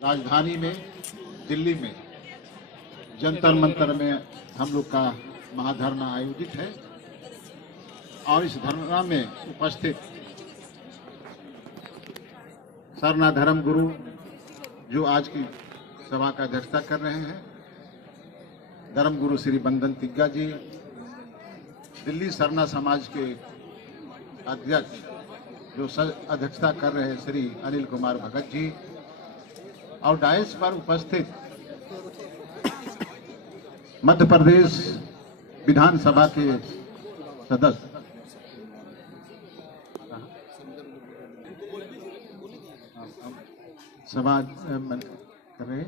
राजधानी में दिल्ली में जंतर मंतर में हम लोग का महाधरना आयोजित है और इस धरना में उपस्थित सरना धर्म गुरु जो आज की सभा का अध्यक्षता कर रहे हैं, धर्म गुरु श्री बंदन तिग्गा जी, दिल्ली सरना समाज के अध्यक्ष जो अध्यक्षता कर रहे हैं श्री अनिल कुमार भगत जी, और डायस पर उपस्थित मध्य प्रदेश विधानसभा के सदस्य सभा कर रहे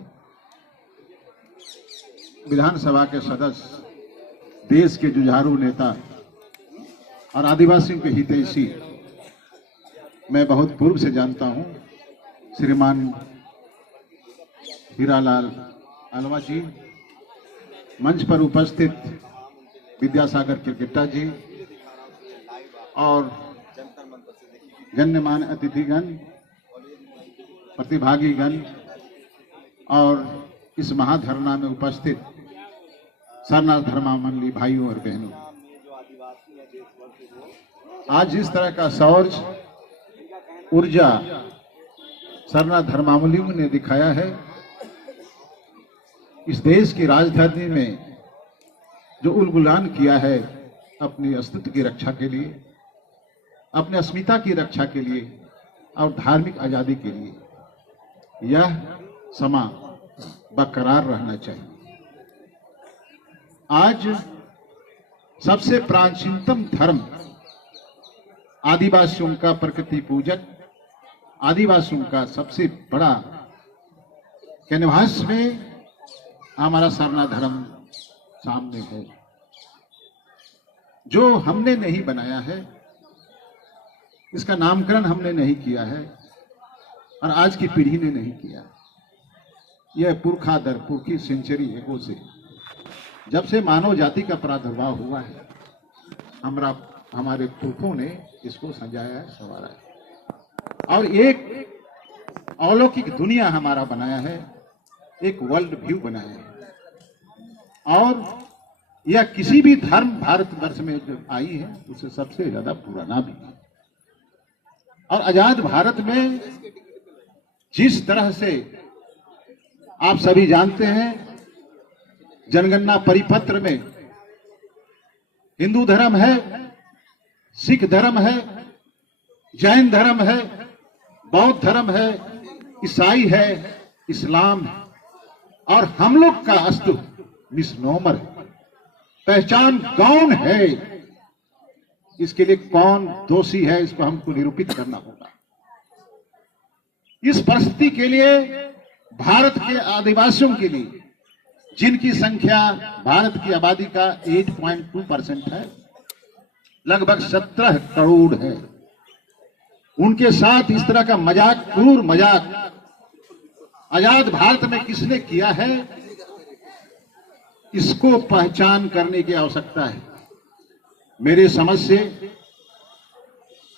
विधानसभा के सदस्य, देश के जुझारू नेता और आदिवासियों के हितैषी मैं बहुत पूर्व से जानता हूं, श्रीमान हीरालाल आलवा जी, मंच पर उपस्थित विद्यासागर क्रिकेटा जी और गण्यमान्य अतिथिगण, प्रतिभागीगण और इस महाधरना में उपस्थित सरना धर्मावलंबी भाइयों और बहनों, आज जिस तरह का शौर्य ऊर्जा सरना धर्मावलंबियों ने दिखाया है, इस देश की राजधानी में जो उलगुलान किया है अपनी अस्तित्व की रक्षा के लिए, अपने अस्मिता की रक्षा के लिए और धार्मिक आजादी के लिए, यह समा बरकरार रहना चाहिए। आज सबसे प्राचीनतम धर्म आदिवासियों का प्रकृति पूजक, आदिवासियों का सबसे बड़ा कैनवास में हमारा सरना धर्म सामने है, जो हमने नहीं बनाया है, इसका नामकरण हमने नहीं किया है और आज की पीढ़ी ने नहीं किया। यह पुरखा दर पुरखी सेंचुरी एगो से जब से मानव जाति का प्रादुर्भाव हुआ है, हमारे पुरखों ने इसको सजाया है, संवारा है और एक अलौकिक दुनिया हमारा बनाया है, एक वर्ल्ड व्यू बनाया है। और यह किसी भी धर्म भारतवर्ष में जो आई है उससे सबसे ज्यादा पुराना भी है। और आजाद भारत में जिस तरह से आप सभी जानते हैं, जनगणना परिपत्र में हिंदू धर्म है, सिख धर्म है, जैन धर्म है, बौद्ध धर्म है, ईसाई है, इस्लाम है और हम लोग का अस्तित्व मिसनोमर है। पहचान कौन है, इसके लिए कौन दोषी है, इसको हमको निरूपित करना होगा। इस परिस्थिति के लिए भारत के आदिवासियों के लिए, जिनकी संख्या भारत की आबादी का 8.2% है, लगभग 17 करोड़ है, उनके साथ इस तरह का मजाक, क्रूर मजाक आजाद भारत में किसने किया है, इसको पहचान करने की आवश्यकता है। मेरे समझ से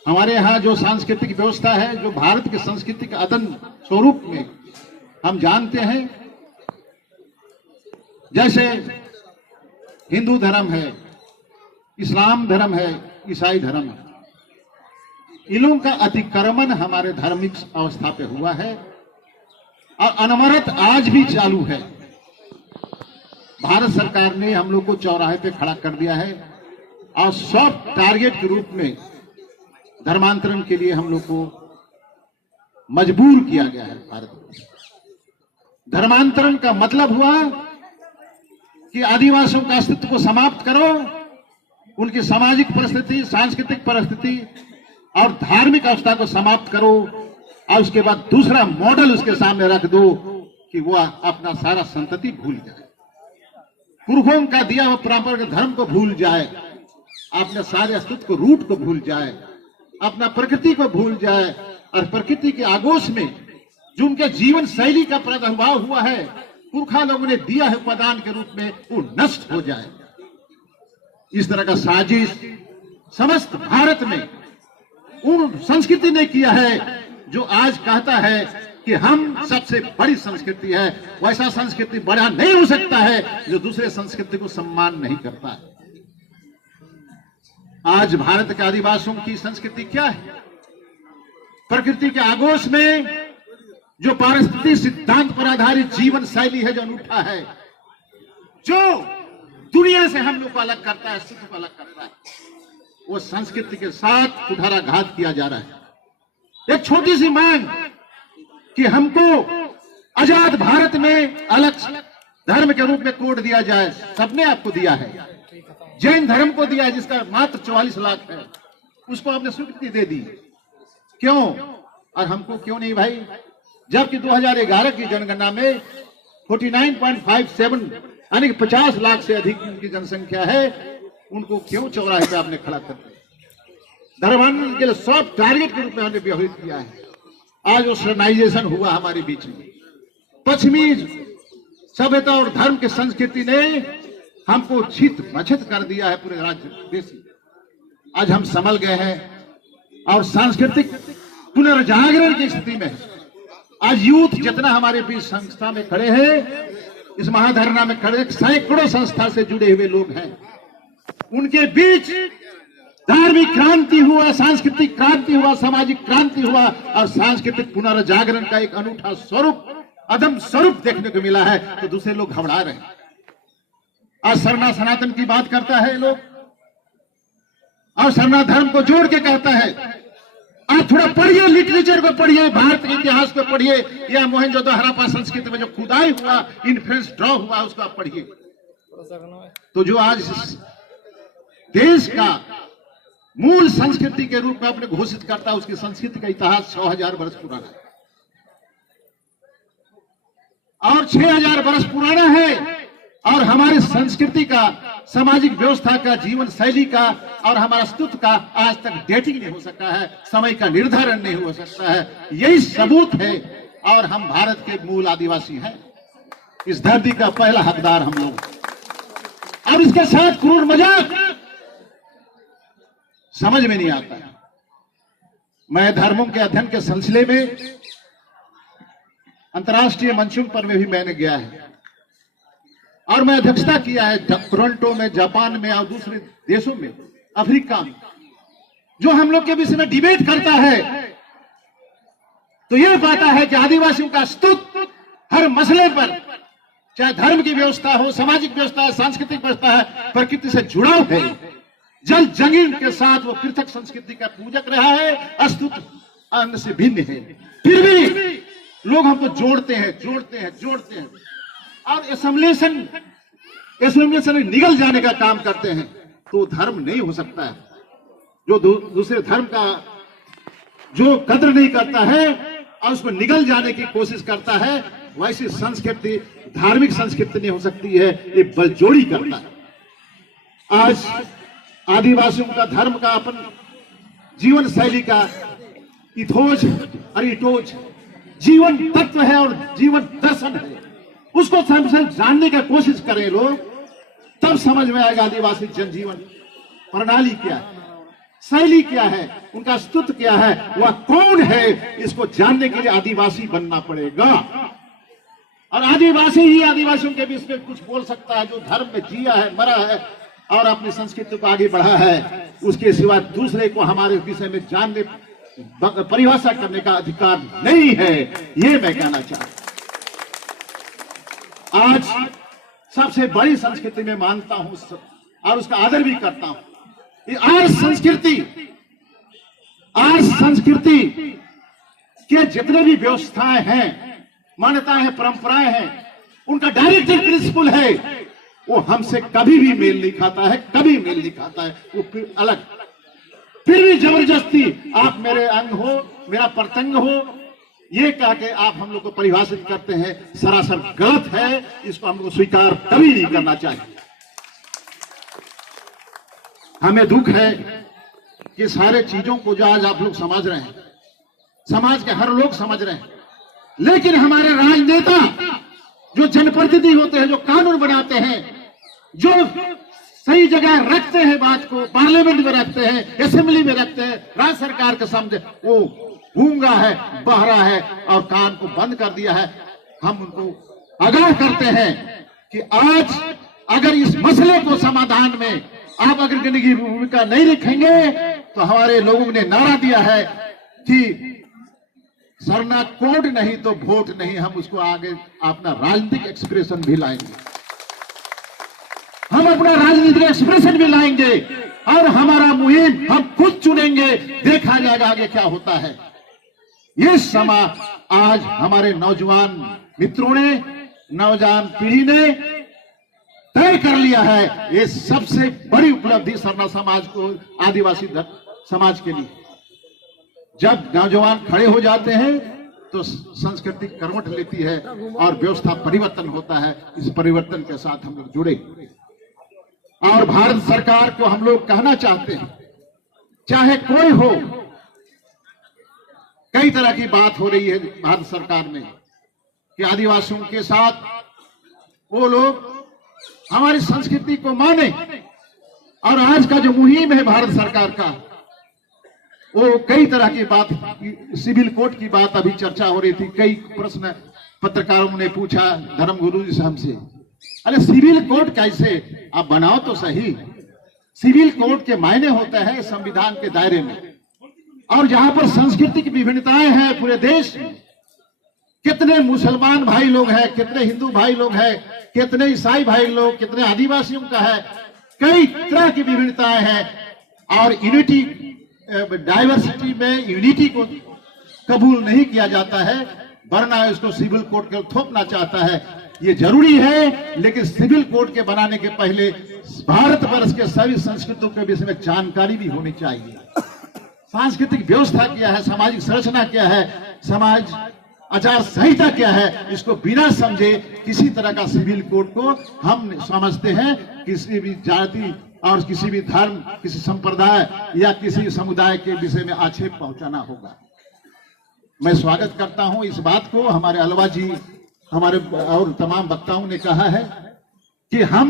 हमारे यहाँ जो सांस्कृतिक व्यवस्था है, जो भारत के संस्कृति के अदन स्वरूप में हम जानते हैं, जैसे हिंदू धर्म है, इस्लाम धर्म है, ईसाई धर्म है, इन लोगों का अतिक्रमण हमारे धार्मिक अवस्था पे हुआ है और अनवरत आज भी चालू है। भारत सरकार ने हम लोग को चौराहे पे खड़ा कर दिया है और सॉफ्ट टारगेट के रूप में धर्मांतरण के लिए हम लोग को मजबूर किया गया है। भारत में धर्मांतरण का मतलब हुआ कि आदिवासियों का अस्तित्व को समाप्त करो, उनकी सामाजिक परिस्थिति, सांस्कृतिक परिस्थिति और धार्मिक अवस्था को समाप्त करो और उसके बाद दूसरा मॉडल उसके सामने रख दो कि वह अपना सारा संतति भूल जाए, पुरखों का दिया हुआ पारंपरिक धर्म को भूल जाए, अपने सारे अस्तित्व को, रूट को भूल जाए, अपना प्रकृति को भूल जाए और प्रकृति के आगोश में जो उनके जीवन शैली का प्रादुर्भाव हुआ है, पुरखा लोगों ने दिया है उपादान के रूप में, वो नष्ट हो जाए। इस तरह का साजिश समस्त भारत में उन संस्कृति ने किया है जो आज कहता है कि हम सबसे बड़ी संस्कृति है, वैसा संस्कृति बड़ा नहीं हो सकता है जो दूसरे संस्कृति को सम्मान नहीं करता है। आज भारत के आदिवासियों की संस्कृति क्या है? प्रकृति के आगोश में जो पारिस्थितिक सिद्धांत पर आधारित जीवन शैली है, जो अनूठा है, जो दुनिया से हम लोग को अलग करता है, अस्तित्व को अलग करता है, वो संस्कृति के साथ कुठाराघात किया जा रहा है। एक छोटी सी मांग कि हमको आजाद भारत में अलग धर्म के रूप में कोड दिया जाए, सबने आपको दिया है। जैन धर्म को दिया है जिसका मात्र 44 लाख है, उसको आपने स्वीकृति दे दी, क्यों? और हमको क्यों नहीं भाई? जबकि 2011 की जनगणना में 49.57 यानी 50 लाख से अधिक की जनसंख्या है, उनको क्यों चौराहे पे आपने खड़ा कर दिया? धर्मांतरण के लिए सॉफ्ट टारगेट के रूप में हमने व्यवहित किया है। आज वो शरणाइजेशन हुआ हमारे बीच में। पश्चिमी सभ्यता और धर्म के संस्कृति ने हमको छित मछित कर दिया है पूरे राज्य देश में। आज हम संभल गए हैं और सांस्कृतिक पुनर्जागरण की स्थिति में है। आज यूथ जितना हमारे बीच संस्था में खड़े हैं, इस महाधरना में खड़े सैकड़ों संस्था से जुड़े हुए लोग हैं, उनके बीच धार्मिक क्रांति हुआ, सांस्कृतिक क्रांति हुआ, सामाजिक क्रांति हुआ और सांस्कृतिक पुनर्जागरण का एक अनूठा स्वरूप, अदम स्वरूप देखने को मिला है। तो दूसरे लोग घबरा रहे हैं। आज सरना सनातन की बात करता है लोग, और सरना धर्म को जोड़ के कहता है। आप थोड़ा पढ़िए, लिटरेचर को पढ़िए, भारत के इतिहास को पढ़िए, या मोहनजोदड़ो हड़प्पा संस्कृति में जो खुदाई हुआ, इन्फ्लुएंस ड्रॉ हुआ, उसको आप पढ़िए। तो जो आज देश का मूल संस्कृति के रूप में अपने घोषित करता है, उसकी संस्कृति का इतिहास 6000 वर्ष पुराना है और 6000 वर्ष पुराना है। और हमारी संस्कृति का, सामाजिक व्यवस्था का, जीवन शैली का और हमारा अस्तित्व का आज तक डेटिंग नहीं हो सका है, समय का निर्धारण नहीं हो सकता है। यही सबूत है। और हम भारत के मूल आदिवासी हैं, इस धरती का पहला हकदार हम लोग। और इसके साथ क्रूर मजाक समझ में नहीं आता है। मैं धर्मों के अध्ययन के सिलसिले में अंतर्राष्ट्रीय मंचों पर भी मैंने गया है और मैं अध्यक्षता किया है टोरंटो में, जापान में और दूसरे देशों में, अफ्रीका में। जो हम लोग के विषय में डिबेट करता है तो यह पाता है कि आदिवासियों का अस्तित्व हर मसले पर, चाहे धर्म की व्यवस्था हो, सामाजिक व्यवस्था है, सांस्कृतिक व्यवस्था है, प्रकृति से जुड़ाव है। जल जमीन के साथ वो पृथक संस्कृति का पूजक रहा है, अस्तित्व अन्य से भिन्न है। फिर भी लोग हमको जोड़ते हैं और एसोसिएशन निगल जाने का काम करते हैं। तो धर्म नहीं हो सकता है। जो दूसरे धर्म का जो कद्र नहीं करता है और उसको निगल जाने की कोशिश करता है, वैसी संस्कृति धार्मिक संस्कृति नहीं हो सकती है। ये बलजोड़ी करता है। आज आदिवासियों का धर्म का, अपन जीवन शैली का इथोज और इटोज जीवन तत्व है और जीवन दर्शन है। उसको समझ जानने की कोशिश करें लोग, तब समझ में आएगा आदिवासी जनजीवन प्रणाली क्या है, शैली क्या है, उनका अस्तित्व क्या है, वह कौन है। इसको जानने के लिए आदिवासी बनना पड़ेगा। और आदिवासी ही आदिवासियों के बीच में कुछ बोल सकता है, जो धर्म में जिया है, मरा है और अपनी संस्कृति को आगे बढ़ा है। उसके सिवा दूसरे को हमारे विषय में जानने, परिभाषा करने का अधिकार नहीं है। ये मैं कहना चाहता हूं। आज सबसे बड़ी संस्कृति में मानता हूं और उसका आदर भी करता हूं। ये आर्य संस्कृति के जितने भी व्यवस्थाएं हैं, मान्यताएं हैं, परंपराएं हैं, उनका डायरेक्टिव प्रिंसिपल है, वो हमसे कभी भी मेल नहीं खाता है, कभी मेल नहीं खाता है। वो फिर अलग, फिर भी जबरदस्ती आप मेरे अंग हो, मेरा प्रत्यंग हो, ये कह के आप हम लोग को परिभाषित करते हैं, सरासर गलत है। इसको हम लोग स्वीकार कभी नहीं करना चाहिए। हमें दुख है कि सारे चीजों को जो आज आप लोग समझ रहे हैं, समाज के हर लोग समझ रहे हैं, लेकिन हमारे राजनेता जो जनप्रतिनिधि होते हैं, जो कानून बनाते हैं, जो सही जगह रखते हैं बात को, पार्लियामेंट में रखते हैं, असेंबली में रखते हैं, राज्य सरकार के सामने, वो गूंगा है, बहरा है और कान को बंद कर दिया है। हम उनको आगाह करते हैं कि आज अगर इस मसले को समाधान में आप अग्रगण्य की भूमिका नहीं रखेंगे तो हमारे लोगों ने नारा दिया है कि सरना कोड नहीं तो वोट नहीं, हम उसको आगे अपना राजनीतिक एक्सप्रेशन भी लाएंगे, हम अपना राजनीतिक एक्सप्रेशन भी लाएंगे और हमारा मुहिम हम खुद चुनेंगे, देखा जाएगा आगे क्या होता है। ये समय आज हमारे नौजवान मित्रों ने, नौजवान पीढ़ी ने तय कर लिया है। ये सबसे बड़ी उपलब्धि सरना समाज को, आदिवासी समाज के लिए। जब नौजवान खड़े हो जाते हैं तो संस्कृति करवट लेती है और व्यवस्था परिवर्तन होता है। इस परिवर्तन के साथ हम लोग जुड़े और भारत सरकार को हम लोग कहना चाहते हैं, चाहे कोई हो, कई तरह की बात हो रही है भारत सरकार में कि आदिवासियों के साथ वो लोग हमारी संस्कृति को माने। और आज का जो मुहिम है भारत सरकार का, वो कई तरह की बात, सिविल कोड की बात अभी चर्चा हो रही थी। कई प्रश्न पत्रकारों ने पूछा धर्मगुरु जी से हमसे, अरे सिविल कोड कैसे, आप बनाओ तो सही। सिविल कोड के मायने होते हैं संविधान के दायरे में, और जहां पर सांस्कृतिक विभिन्नताएं हैं पूरे देश में, कितने मुसलमान भाई लोग हैं, कितने हिंदू भाई लोग हैं, कितने ईसाई भाई लोग, कितने आदिवासियों का है, कई तरह की विभिन्नताएं हैं। और यूनिटी, डाइवर्सिटी में यूनिटी को कबूल नहीं किया जाता है, वरना इसको सिविल कोड को थोपना चाहता है। ये जरूरी है, लेकिन सिविल कोड के बनाने के पहले भारतवर्ष के सभी संस्कृतियों के विषय में जानकारी भी होनी चाहिए। सांस्कृतिक व्यवस्था क्या है, सामाजिक संरचना क्या है, समाज आचार संहिता क्या है, इसको बिना समझे किसी तरह का सिविल कोड को हम समझते हैं किसी भी जाति और किसी भी धर्म, किसी संप्रदाय या किसी समुदाय के विषय में आक्षेप पहुंचाना होगा। मैं स्वागत करता हूं इस बात को। हमारे अलवा जी, हमारे और तमाम वक्ताओं ने कहा है कि हम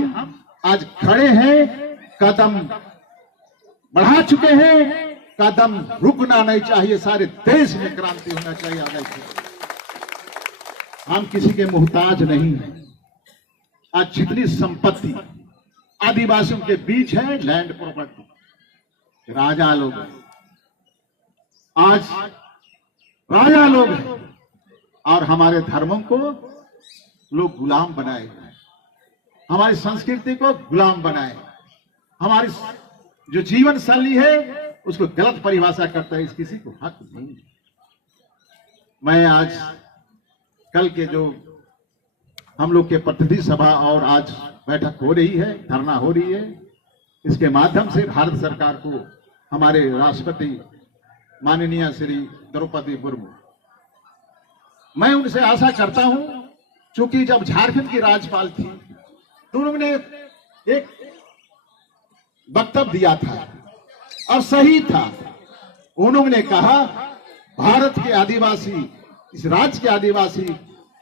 आज खड़े हैं, कदम बढ़ा चुके हैं, कदम रुकना नहीं चाहिए, सारे देश में क्रांति होना चाहिए। हम किसी के मोहताज नहीं हैं। आज जितनी संपत्ति आदिवासियों के बीच है, लैंड प्रॉपर्टी, राजा लोग हैं, आज राजा लोग हैं, और हमारे धर्मों को लोग गुलाम बनाए, हमारी संस्कृति को गुलाम बनाए, हमारी जो जीवन शैली है उसको गलत परिभाषा करता है। इस किसी को हक नहीं। मैं आज कल के जो हम लोग के प्रतिनिधि सभा और आज बैठक हो रही है, धरना हो रही है, इसके माध्यम से भारत सरकार को, हमारे राष्ट्रपति माननीय श्री द्रौपदी मुर्मू, मैं उनसे आशा करता हूं, चूंकि जब झारखंड की राज्यपाल थी तो उन्होंने एक वक्तव्य दिया था और सही था। उन्होंने कहा भारत के आदिवासी, इस राज्य के आदिवासी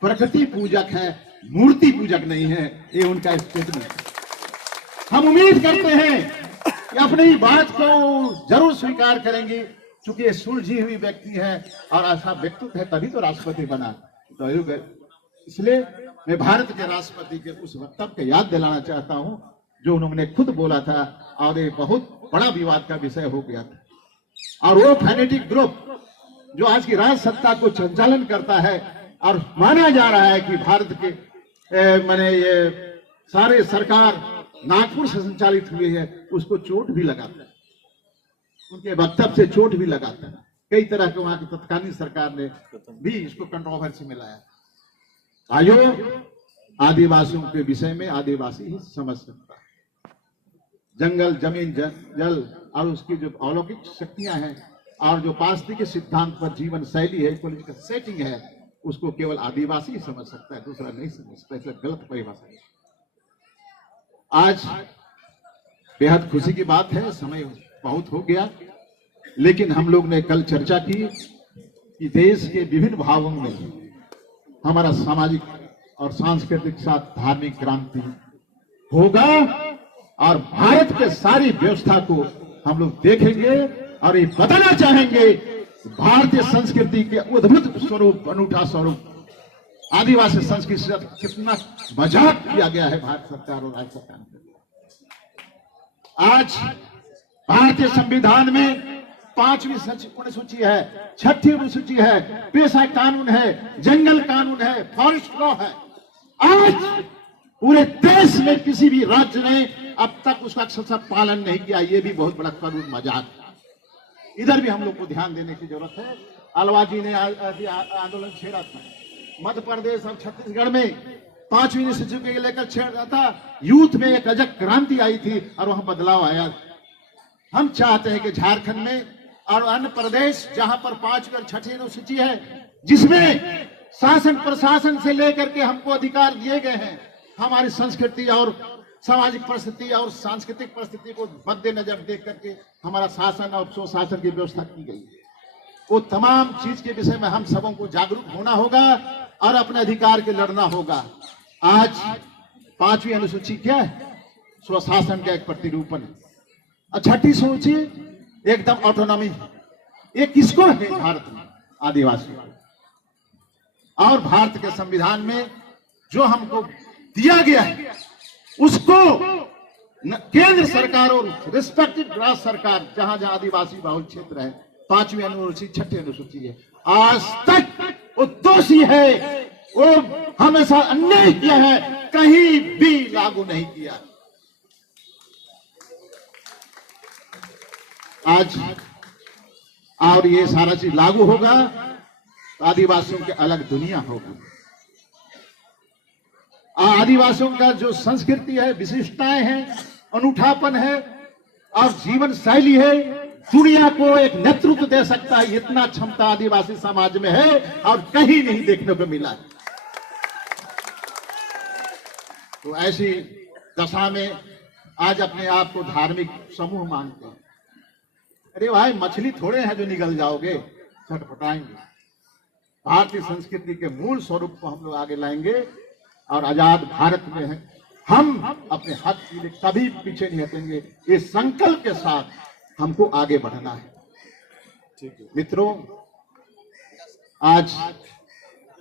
प्रकृति पूजक है, मूर्ति पूजक नहीं है। ये उनका स्टेटमेंट। हम उम्मीद करते हैं कि अपनी बात को जरूर स्वीकार करेंगे, चूंकि ये सुलझी हुई व्यक्ति है और ऐसा व्यक्तित्व है तभी तो राष्ट्रपति बना। तो इसलिए मैं भारत के राष्ट्रपति के उस वक्तव्य को याद दिलाना चाहता हूं जो उन्होंने खुद बोला था, और ये बहुत बड़ा विवाद का विषय हो गया था। और वो फैनेटिक ग्रुप जो आज की राज सत्ता को संचालन करता है, और माना जा रहा है कि भारत के माने ये सारे सरकार नागपुर से संचालित हुई है, उसको चोट भी लगाता है, उनके वक्तव्य से चोट भी लगाता है। कई तरह के वहां की तत्कालीन सरकार ने भी इसको कंट्रोवर्सी में लाया। आयोग आदिवासियों के विषय में आदिवासी ही समझ सकता है। जंगल, जमीन, जल और उसकी जो अलौकिक शक्तियां हैं और जो पारिस्थितिक सिद्धांत पर जीवन शैली है, पॉलिटिकल सेटिंग है, उसको केवल आदिवासी ही समझ सकता है, दूसरा नहीं समझ सकता। इसलिए गलत परिभाषा है। आज बेहद खुशी की बात है, समय बहुत हो गया, लेकिन हम लोग ने कल चर्चा की कि देश के विभिन्न भागों में हमारा सामाजिक और सांस्कृतिक साथ धार्मिक क्रांति होगा, और भारत के सारी व्यवस्था को हम लोग देखेंगे और ये बताना चाहेंगे भारतीय संस्कृति के अद्भुत स्वरूप, अनूठा स्वरूप आदिवासी संस्कृति से कितना मजाक किया गया है भारत सरकार और राज्य सरकार ने। आज भारतीय संविधान में 5वीं अनुसूची है, 6ठी अनुसूची है, पेशा कानून है, जंगल कानून है, फॉरेस्ट लॉ है। आज पूरे देश में किसी भी राज्य ने अब तक उसका अक्षरशः पालन नहीं किया। ये भी बहुत बड़ा कानून मजाक था। इधर भी हम लोग को ध्यान देने की जरूरत है। अलवाजी ने आंदोलन छेड़ा था मध्य प्रदेश और छत्तीसगढ़ में, 5वीं अनुसूची को लेकर छेड़ा था। यूथ में एक अजब क्रांति आई थी और वहां बदलाव आया। हम चाहते हैं कि झारखंड में और अन्य प्रदेश जहां पर 5वीं और 6ठी अनुसूची है, जिसमें शासन प्रशासन से लेकर के हमको अधिकार दिए गए हैं, हमारी संस्कृति और सामाजिक परिस्थिति और सांस्कृतिक परिस्थिति को मद्देनजर देख करके हमारा शासन और सुशासन की व्यवस्था की गई है। वो तमाम चीज के विषय में हम सबों को जागरूक होना होगा और अपने अधिकार के लड़ना होगा। आज 5वीं अनुसूची क्या है? स्वशासन का एक प्रतिरूपण है। और 6ठी सूची एकदम ऑटोनॉमी है। ये किसको है? भारत में आदिवासी। और भारत के संविधान में जो हमको दिया गया है उसको केंद्र सरकार और रिस्पेक्टिव राज्य सरकार जहां जहां आदिवासी बहुल क्षेत्र है, 5वीं अनुसूची 6ठी अनुसूची है, आज तक वो दोषी है, वो हमेशा अन्याय किया है, कहीं भी लागू नहीं किया। आज और ये सारा चीज लागू होगा तो आदिवासियों की अलग दुनिया होगी। आदिवासियों का जो संस्कृति है, विशिष्टताएं हैं, अनूठापन है और जीवन शैली है, दुनिया को एक नेतृत्व दे सकता है। इतना क्षमता आदिवासी समाज में है और कहीं नहीं देखने को मिला। तो ऐसी दशा में आज अपने आप को धार्मिक समूह मानते हैं। अरे भाई, मछली थोड़े हैं जो निगल जाओगे, छटपटाएंगे। भारतीय संस्कृति के मूल स्वरूप को हम लोग आगे लाएंगे और आजाद भारत में है हम अपने हक के लिए कभी पीछे नहीं हटेंगे। इस संकल्प के साथ हमको आगे बढ़ना है। मित्रों, आज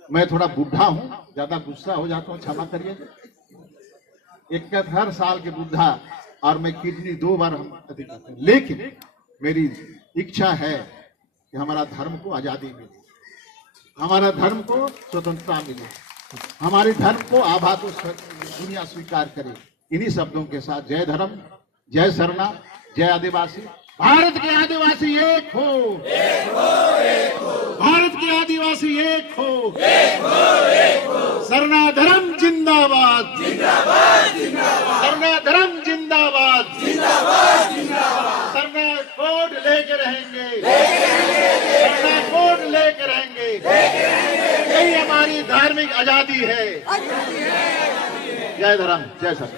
मैं थोड़ा बूढ़ा हूं, ज्यादा गुस्सा हो जाता हूं, क्षमा करिए। 71 साल के बूढ़ा और मैं किडनी 2 बार हम, लेकिन मेरी इच्छा है कि हमारा धर्म को आजादी मिले, हमारा धर्म को स्वतंत्रता मिले, हमारे धर्म को आभा को दुनिया स्वीकार करे। इन्हीं शब्दों के साथ जय धर्म, जय सरना, जय आदिवासी। भारत के आदिवासी एक हो, एक हो, एक हो। भारत के आदिवासी एक हो, एक हो, एक हो। सरना धर्म जिंदाबाद, जिंदाबाद, जिंदाबाद। सरना धर्म जिंदाबाद, जिंदाबाद, जिंदाबाद। सरना कोड लेके रहेंगे, सरना कोड लेके रहेंगे। यही हमारी धार्मिक आजादी है। जय धर्म, जय सर।